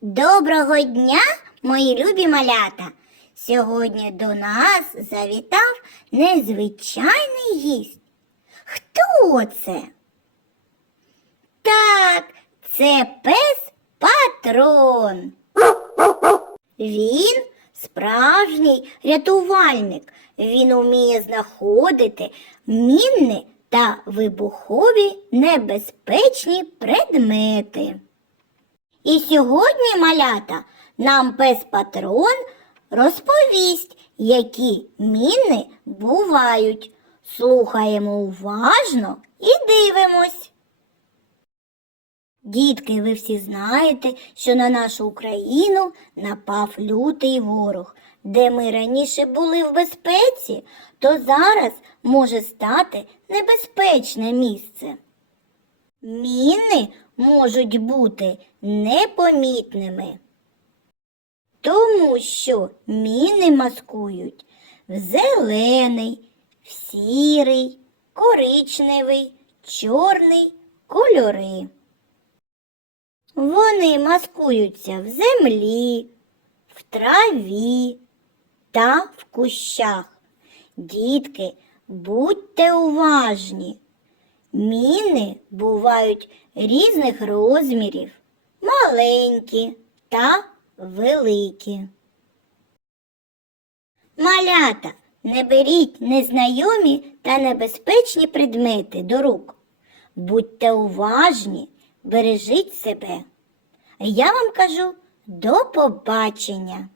Доброго дня, мої любі малята! Сьогодні до нас завітав незвичайний гість. Хто це? Так, це пес патрон. Він справжній рятувальник. Він уміє знаходити мінні та вибухові небезпечні предмети. І сьогодні, малята, нам пес патрон розповість, які міни бувають. Слухаємо уважно і дивимось. Дітки, ви всі знаєте, що на нашу Україну напав лютий ворог. Де ми раніше були в безпеці, то зараз може стати небезпечне місце. Міни можуть бути непомітними, тому що міни маскують в зелений, в сірий, коричневий, чорний кольори. Вони маскуються в землі, в траві та в кущах. Дітки, будьте уважні. Міни бувають різних розмірів, маленькі та великі. Малята, не беріть незнайомі та небезпечні предмети до рук. Будьте уважні, бережіть себе. Я вам кажу до побачення.